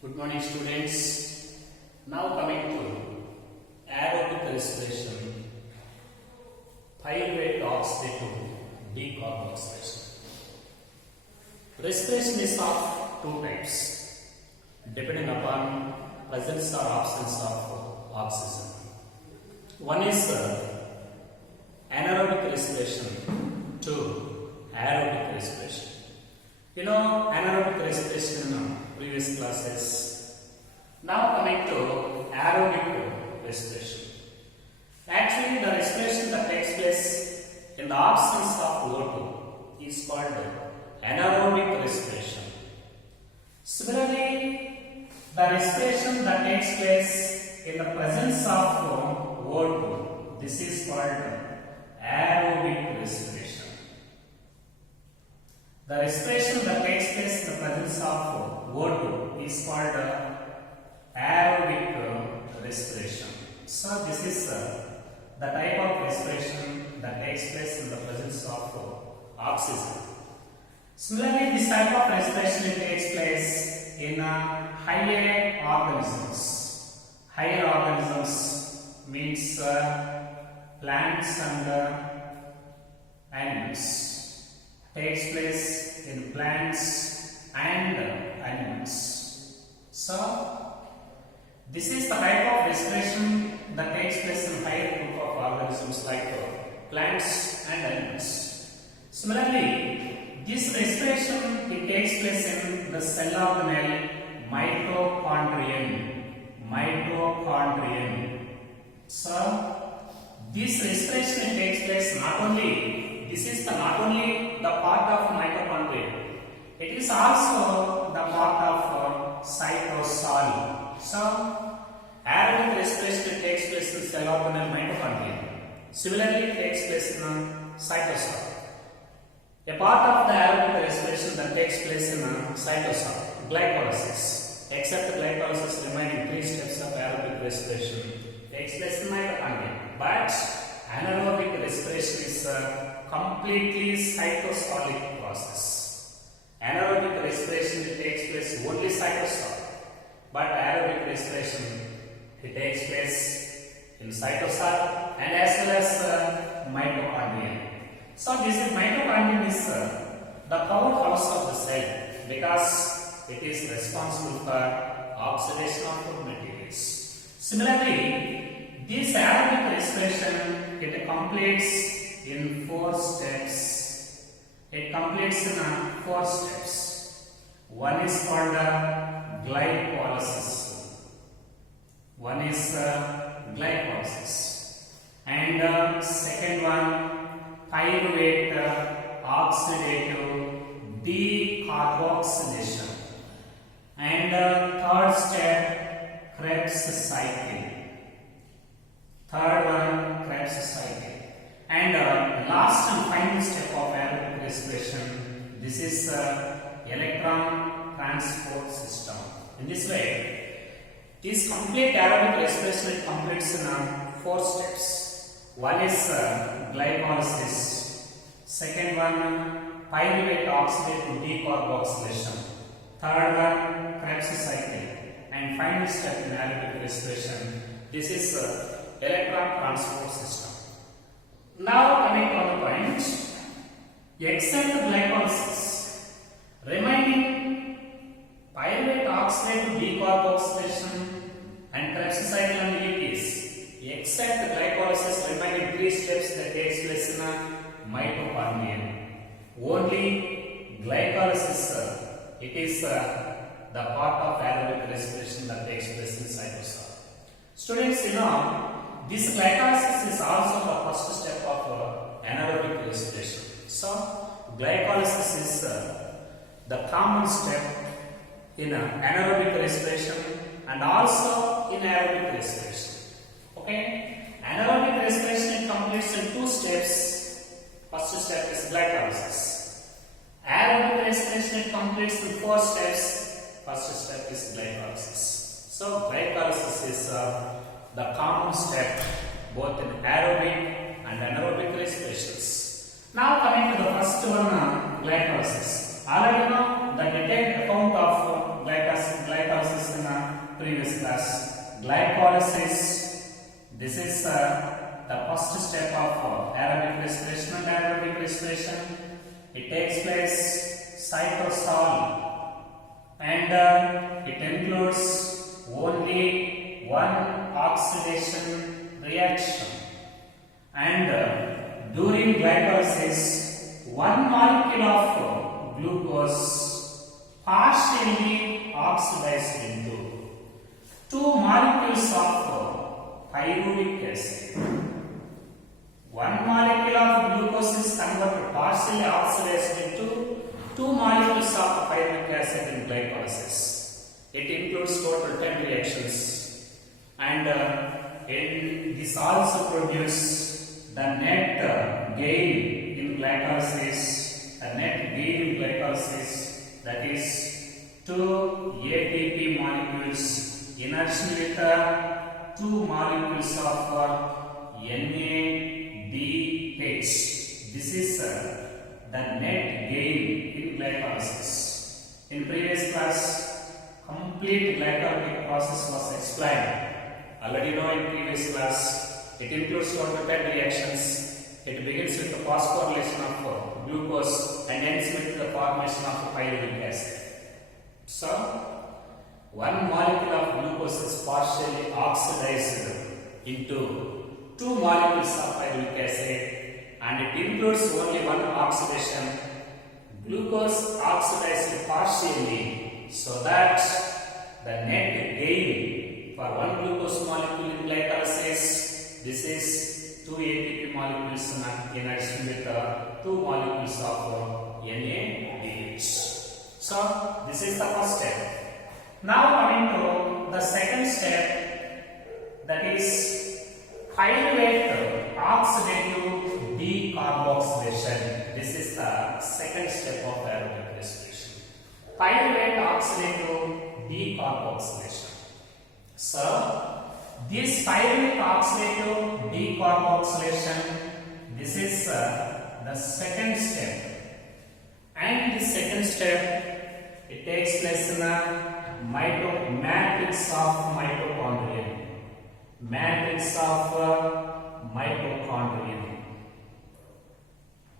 Good morning, students. Now coming to aerobic respiration, pyruvate oxidative decarboxylation. Respiration is of two types, depending upon presence or absence of oxygen. One is anaerobic respiration, two aerobic respiration. You know anaerobic respiration in previous classes. Now coming to aerobic respiration. Actually, the respiration that takes place in the absence of O2 is called anaerobic respiration. Similarly, the respiration that takes place in the presence of O2, this is called aerobic respiration. The respiration that takes place in the presence of O2 is called aerobic respiration. So this is the type of respiration that takes place in the presence of oxygen. Similarly, this type of respiration takes place in higher organisms. Higher organisms means plants and animals. Takes place in plants and animals. So, this is the type of respiration that takes place in higher group of organisms like plants and animals. Similarly, this respiration it takes place in the cell organelle mitochondrion. So, this respiration takes place not only the part of mitochondria, it is also the part of cytosol. So, aerobic respiration takes place in cell organelle mitochondria. Similarly, it takes place in cytosol. A part of the aerobic respiration that takes place in cytosol, glycolysis. Except the glycolysis, remaining three steps of aerobic respiration takes place in mitochondria. But anaerobic respiration is completely cytosolic process. Anaerobic respiration it takes place only cytosol, but aerobic respiration it takes place in cytosol and as well as mitochondria. So this mitochondria is the powerhouse of the cell because it is responsible for oxidation of food materials. Similarly, this aerobic respiration it completes in four steps. It completes in four steps. One is called glycolysis. And second one, pyruvate oxidative decarboxylation. And third step, Krebs cycle. Third one, Krebs cycle. And last and final step of aerobic respiration, this is electron transport system. In this way, this complete aerobic respiration completes in four steps. One is glycolysis. Second one, pyruvate oxidative decarboxylation. Third one, Krebs cycle. And final step in aerobic respiration, this is electron transport system. Now coming to the point, except glycolysis, remaining pyruvate oxidative decarboxylation and Krebs cycle and EPS, except glycolysis, remaining three steps that takes place in mitochondria. Only glycolysis, it is the part of aerobic respiration that takes place in cytosol. Students, you know, this glycolysis is also the first step of anaerobic respiration. So, glycolysis is the common step in anaerobic respiration and also in aerobic respiration. Okay? Anaerobic respiration it completes in two steps. First step is glycolysis. Aerobic respiration it completes in four steps. First step is glycolysis. So, glycolysis is the common step both in aerobic and anaerobic respirations. Now coming to the first one, glycolysis. Already know the detailed account of glycolysis glycolysis. This is the first step of aerobic respiration and anaerobic respiration. It takes place cytosol, and it includes only one oxidation reaction. And during glycolysis, one molecule of glucose partially oxidized into two molecules of pyruvic acid. One molecule of glucose is converted partially oxidized into two molecules of pyruvic acid in glycolysis. It includes total 10 reactions, and this also produces the net gain in glycolysis. The net gain in glycolysis, that is 2 ATP molecules inertial with 2 molecules of NADH. This is the net gain in glycolysis. In previous class, complete glycolytic process was explained. Already know in previous class, it includes total 10 reactions. It begins with the phosphorylation of glucose and ends with the formation of pyruvic acid. So, one molecule of glucose is partially oxidized into two molecules of pyruvic acid, and it includes only one oxidation. Glucose oxidized partially, so that the net gain for one glucose molecule in glycolysis, this is 2 ATP molecules in addition with 2 molecules of NADH. So this is the first step. Now coming to the second step, that is pyruvate oxidative decarboxylation. This is the second step of aerobic respiration. Pyruvate oxidative decarboxylation. So, this pyruvate oxidative decarboxylation, this is the second step. And the second step, it takes place in a matrix of mitochondria. Matrix of mitochondria.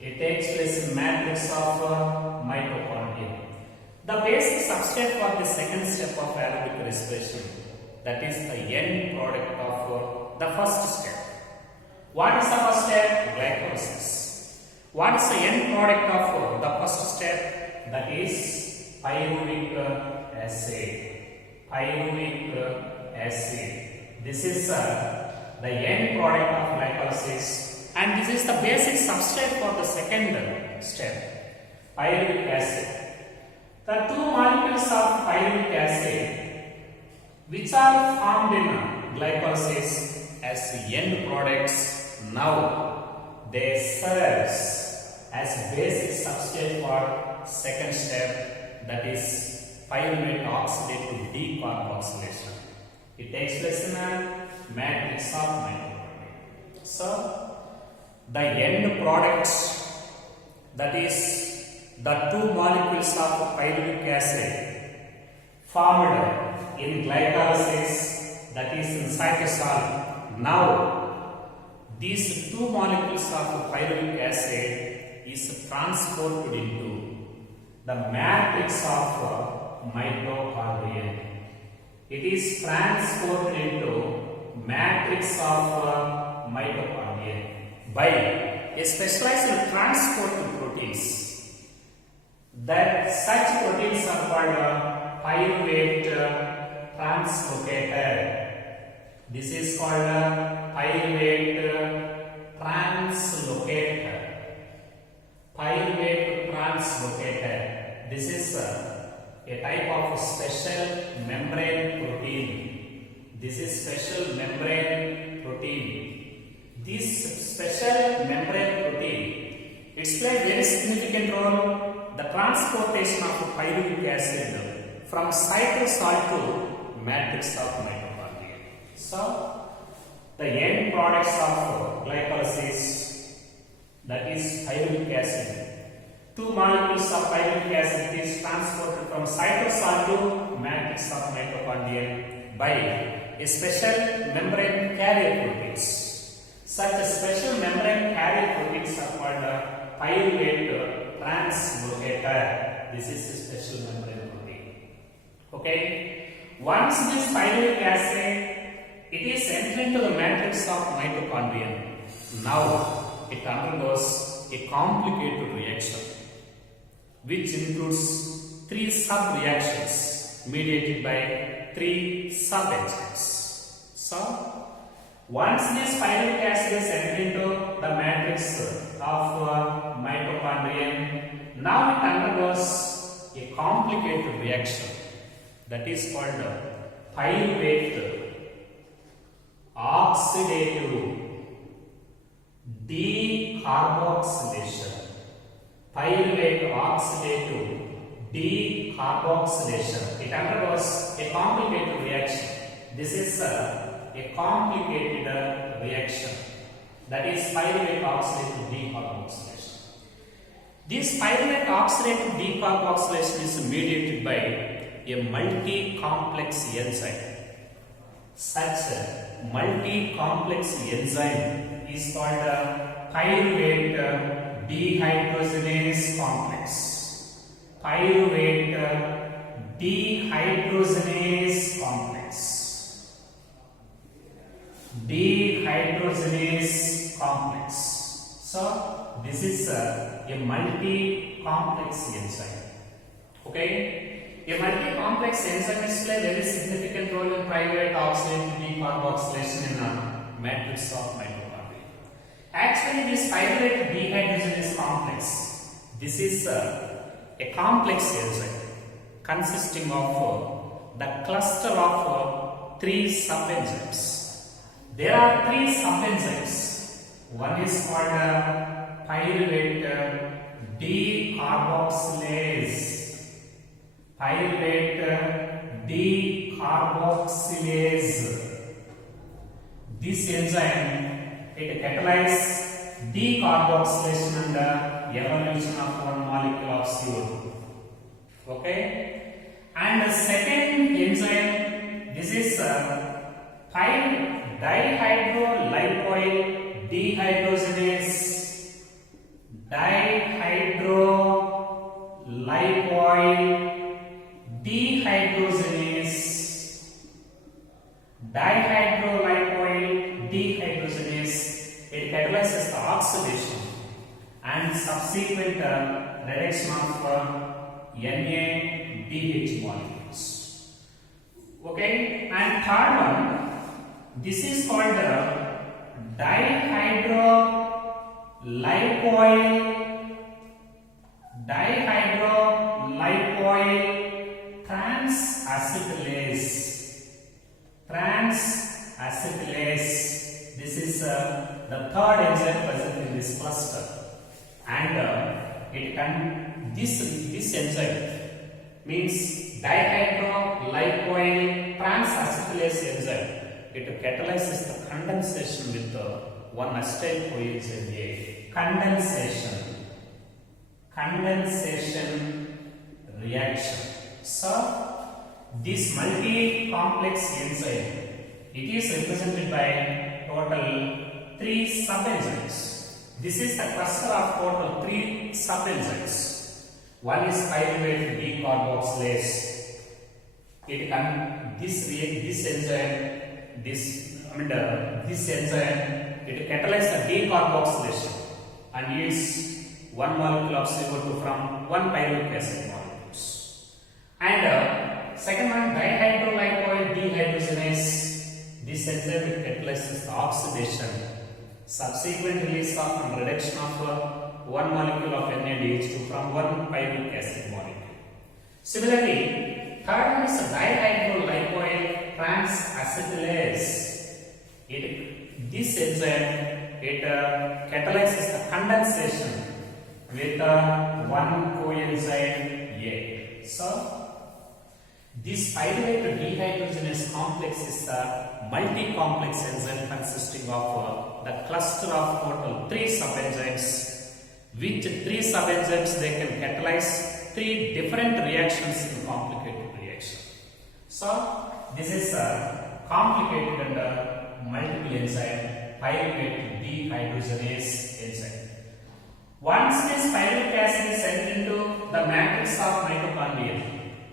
It takes place in matrix of mitochondria. The basic substrate for the second step of aerobic respiration, that is the end product of the first step. What is the first step? Glycolysis. What is the end product of the first step? That is pyruvic acid. Pyruvic acid. This is the end product of glycolysis, and this is the basic substrate for the second step, pyruvic acid. The two molecules of pyruvic acid, which are formed in glycolysis as end products, now they serve as basic substrate for second step, that is pyruvate oxidative decarboxylation. It takes place in a matrix of mitochondria. So, the end product, that is the two molecules of pyruvic acid formed in glycolysis, that is in cytosol. Now, these two molecules of pyruvic acid is transported into the matrix of mitochondria. It is transported into matrix of mitochondria by a specialized transport proteins. That such proteins are called pyruvate translocator. This is called pyruvate translocator. Pyruvate translocator. This is a type of special membrane protein. This is special membrane protein. This special membrane protein, it plays very significant role the transportation of pyruvic acid from cytosol to matrix of mitochondria. So, the end products of glycolysis, that is pyruvic acid. Two molecules of pyruvic acid is transported from cytosol to matrix of mitochondria by a special membrane carrier proteins. Such special membrane carrier proteins are called pyruvate translocator. This is a special membrane protein. Okay. Once this pyruvic acid it is entered into the matrix of mitochondria. Now it undergoes a complicated reaction which includes 3 sub-reactions mediated by 3 sub-enzymes. So, once this pyruvic acid is entered into the matrix of mitochondria, now it undergoes a complicated reaction that is called pyruvate oxidative decarboxylation. Pyruvate oxidative decarboxylation. It undergoes a complicated reaction. This is a complicated reaction. That is pyruvate oxidative decarboxylation. This pyruvate oxidative decarboxylation is mediated by a multi-complex enzyme. Such a multi-complex enzyme is called pyruvate dehydrogenase complex. Pyruvate dehydrogenase complex. Dehydrogenase complex. So, this is a multi-complex enzyme. Okay. A multi-complex enzyme is play a very significant role in pyruvate oxidative decarboxylation in a matrix of mitochondria. Actually, this pyruvate dehydrogenase complex, this is a complex enzyme consisting of the cluster of 3 sub-enzymes. There are 3 sub-enzymes. One is called pyruvate decarboxylase. Pyruvate decarboxylase. This enzyme it catalyzes decarboxylation and evolution of one molecule of CO2. Okay, and the second enzyme this is dihydrolipoyl dehydrogenase. Dihydrolipoyl dehydrogenase. Dihydrolipoyl dehydrogenase it catalyzes the oxidation and subsequent reduction of NADH molecules. Okay, and third one this is called dihydrolipoyl transacetylase. Transacetylase. This is the third enzyme present in this cluster, and this enzyme means dihydrolipoyl transacetylase enzyme. It catalyzes the condensation with one acetyl coenzyme A. Condensation reaction. So, this multi-complex enzyme, it is represented by total 3 sub-enzymes. This is the cluster of total 3 sub-enzymes. One is pyruvate decarboxylase. This enzyme it catalyzes the decarboxylation and yields one molecule of CO2 from one pyruvic acid molecules. And second one, dihydrolipoyl dehydrogenase. This enzyme it catalyzes the oxidation, subsequent release of and reduction of one molecule of NADH2 from one pyruvic acid molecule. Similarly, third one is dihydrolipoyl transacetylase. This enzyme it catalyzes the condensation with one coenzyme A. So, this pyruvate dehydrogenase complex is a multi-complex enzyme consisting of the cluster of total 3 sub-enzymes. Which 3 sub-enzymes they can catalyze 3 different reactions in complicated reaction. So, this is complicated and multiple enzyme, pyruvate dehydrogenase enzyme. Once this pyruvic acid is sent into the matrix of mitochondria,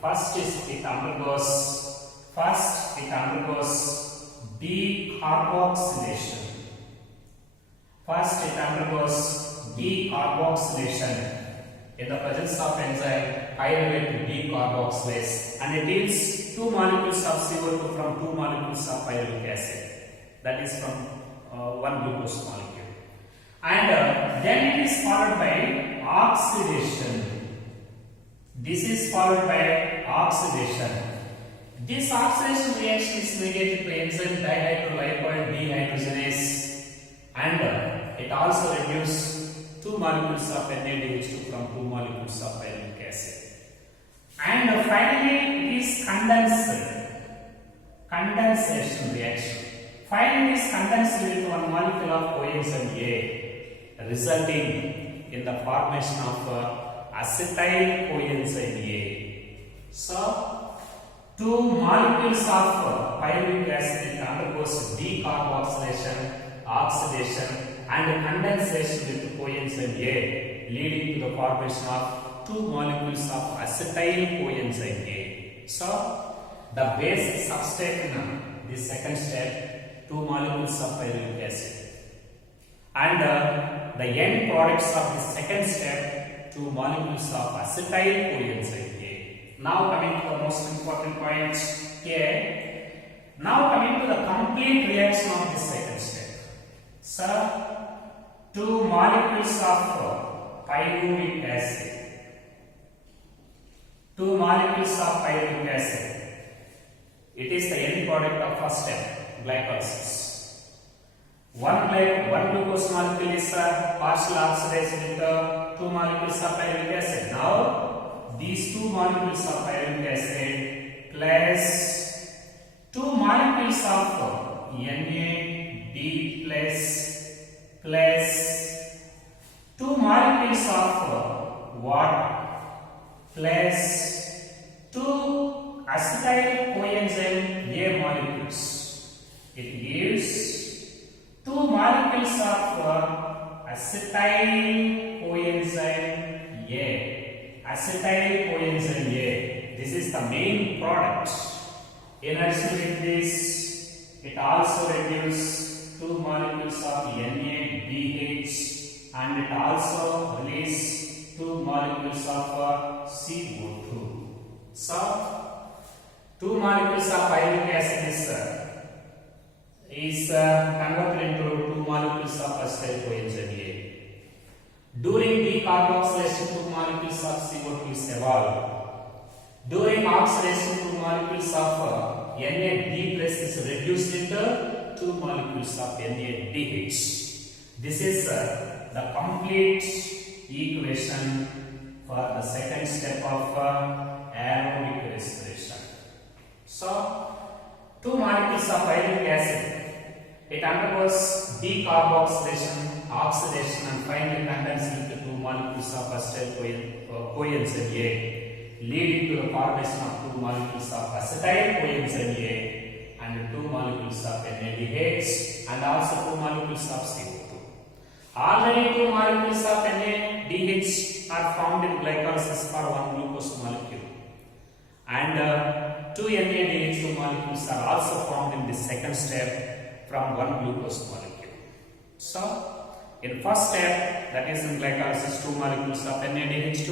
first it undergoes decarboxylation. First it undergoes decarboxylation in the presence of enzyme pyruvate decarboxylase, and it yields 2 molecules of CO2 from 2 molecules of pyruvic acid, that is from 1 glucose molecule. And then it is followed by oxidation. This is followed by oxidation. This oxidation reaction is mediated by enzyme dihydrolipoid dehydrogenase, and it also reduces 2 molecules of NADH2 from 2 molecules of pyruvic acid. And finally it is condensation reaction. Finally it is condensed with 1 molecule of coenzyme A, resulting in the formation of acetyl coenzyme A. So 2 molecules of pyruvic acid undergoes decarboxylation, oxidation and condensation with coenzyme A, leading to the formation of 2 molecules of acetyl coenzyme A. So the basic substrate in the second step, 2 molecules of pyruvic acid, and the end products of the second step, 2 molecules of acetyl coenzyme A. Now coming to the most important point here. Now coming to the complete reaction of the second step. So 2 molecules of pyruvic acid. 2 molecules of pyruvic acid. It is the end product of first step, glycolysis. One glucose molecule is partially oxidized with 2 molecules of pyruvic acid. Now these 2 molecules of pyruvic acid plus 2 molecules of NAD plus 2 molecules of water plus 2 acetyl coenzyme A molecules. It gives 2 molecules of acetyl coenzyme A. Acetyl coenzyme A. This is the main product. In addition to this, it also reduces 2 molecules of NADH, and it also releases 2 molecules of CO2. So 2 molecules of pyruvic acid is converted into 2 molecules of acetyl coenzyme A. During decarboxylation, 2 molecules of CO2 is evolved. During oxidation, 2 molecules of NAD+ is reduced into 2 molecules of NADH. This is the complete equation for the second step of aerobic respiration. So 2 molecules of pyruvic acid, it undergoes decarboxylation, oxidation, and finally condenses into 2 molecules of acetyl coenzyme A, leading to the formation of 2 molecules of acetyl coenzyme A and 2 molecules of NADH and also 2 molecules of CO2. Already 2 molecules of NADH are formed in glycolysis for 1 glucose molecule, and 2 NADH2 molecules are also formed in the second step from 1 glucose molecule. So in first step, that is in glycolysis, 2 molecules of NADH2.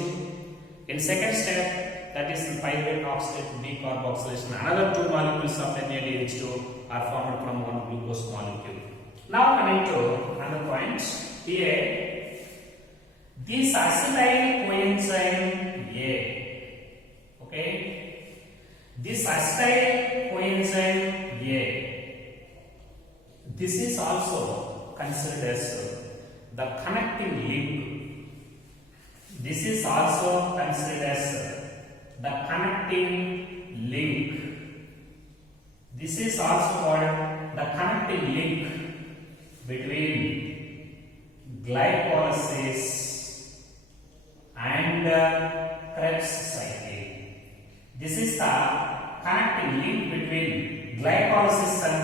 In second step, that is in pyruvate oxidation decarboxylation, another 2 molecules of NADH2 are formed from 1 glucose molecule. Now coming to another point here, this acetyl coenzyme A, okay, this acetyl coenzyme A, this is also considered as the connecting link. This is also considered as the connecting link. This is also called the connecting link between glycolysis and Krebs cycle. This is the connecting link between glycolysis and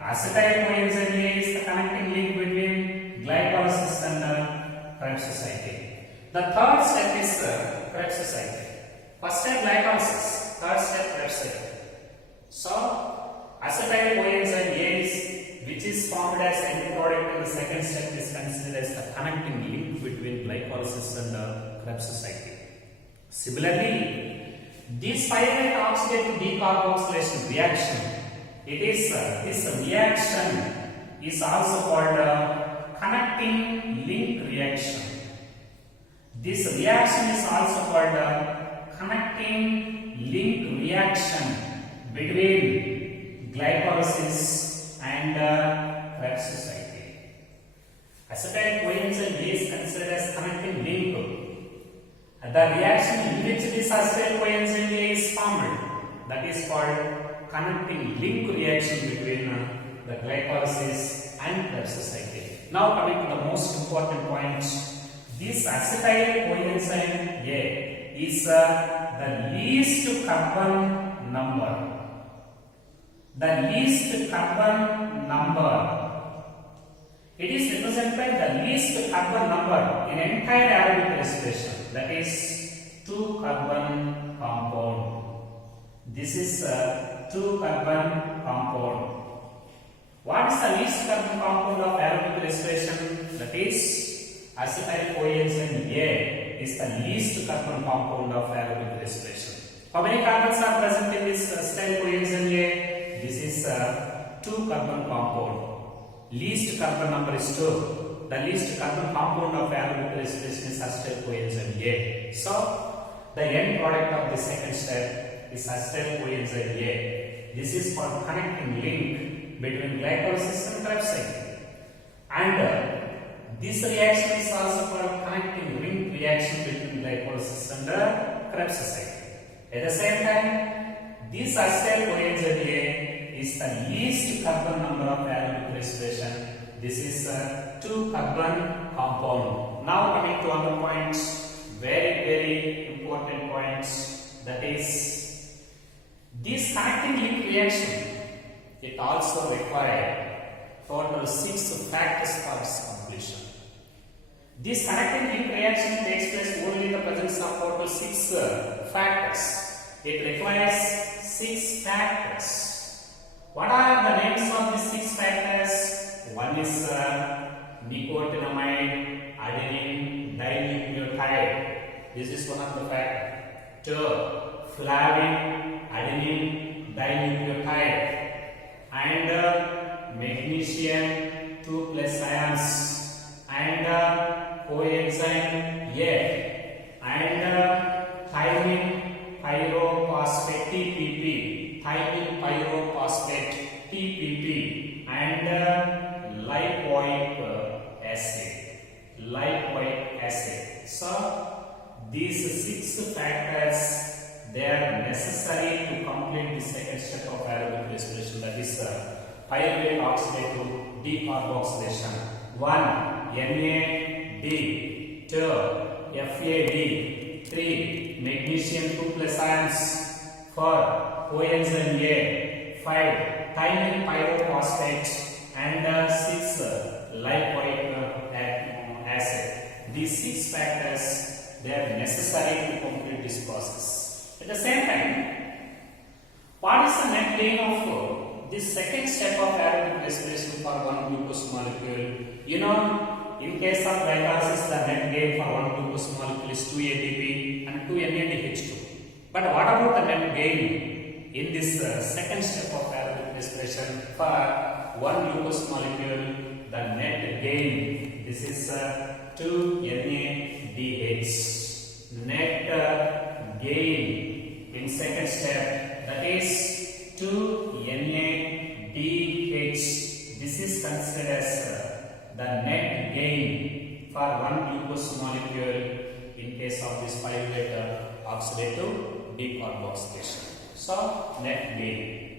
acetyl coenzyme A is the connecting link between glycolysis and Krebs cycle. The third step is Krebs cycle. First step glycolysis, third step Krebs cycle. So acetyl coenzyme A is which is formed as end product in the second step is considered as the connecting link between glycolysis and Krebs cycle. Similarly, this pyruvate oxidative decarboxylation reaction, this reaction is also called connecting link reaction. This reaction is also called connecting link reaction between glycolysis and Krebs cycle. Acetyl coenzyme A is considered as connecting link. The reaction in which this acetyl coenzyme A is formed, that is called connecting link reaction between the glycolysis and Krebs cycle. Now coming to the most important point, this acetyl coenzyme A is the least carbon number. The least carbon number. It is represented by the least carbon number in entire aerobic respiration. That is 2 carbon compound. This is 2 carbon compound. What is the least carbon compound of aerobic respiration? That is acetyl coenzyme A is the least carbon compound of aerobic respiration. How many carbons are present in this acetyl coenzyme A? This is 2 carbon compound. Least carbon number is 2. The least carbon compound of aerobic respiration is acetyl coenzyme A. So the end product of the second step is acetyl coenzyme A. This is for connecting link between glycolysis and Krebs cycle. And this reaction is also called connecting link reaction between glycolysis and Krebs cycle. At the same time, this acetyl coenzyme A is the least carbon number of aerobic respiration. This is 2 carbon compound. Now coming to other points, very important points, that is this connecting link reaction, it also requires total 6 factors for its completion. This connecting link reaction takes place only in the presence of total 6 factors. It requires 6 factors. What are the names of these 6 factors? One is nicotinamide adenine dinucleotide. This is one of the factors. 2. Flavin adenine dinucleotide. And magnesium 2+ ions. And coenzyme A. And thymine pyrophosphate TPP. Thymine pyrophosphate TPP. And lipoic acid. So these 6 factors, they are necessary to complete the second step of aerobic respiration, that is pyruvate oxidative decarboxylation. 1. NAD. 2. FAD. 3. Magnesium 2+ ions. 4. Coenzyme A. 5. Thymine pyrophosphate. And 6. Lipoic acid. These 6 factors, they are necessary to complete this process. At the same time, what is the net gain of this second step of aerobic respiration for one glucose molecule? You know, in case of glycolysis, the net gain for one glucose molecule is 2 ATP and 2 NADH2. But what about the net gain in this second step of aerobic respiration for one glucose molecule? The net gain, this is 2 NADH. Net gain in second step, that is 2 NADH. This is considered as the net gain for one glucose molecule in case of this pyruvate oxidative decarboxylation. So net gain.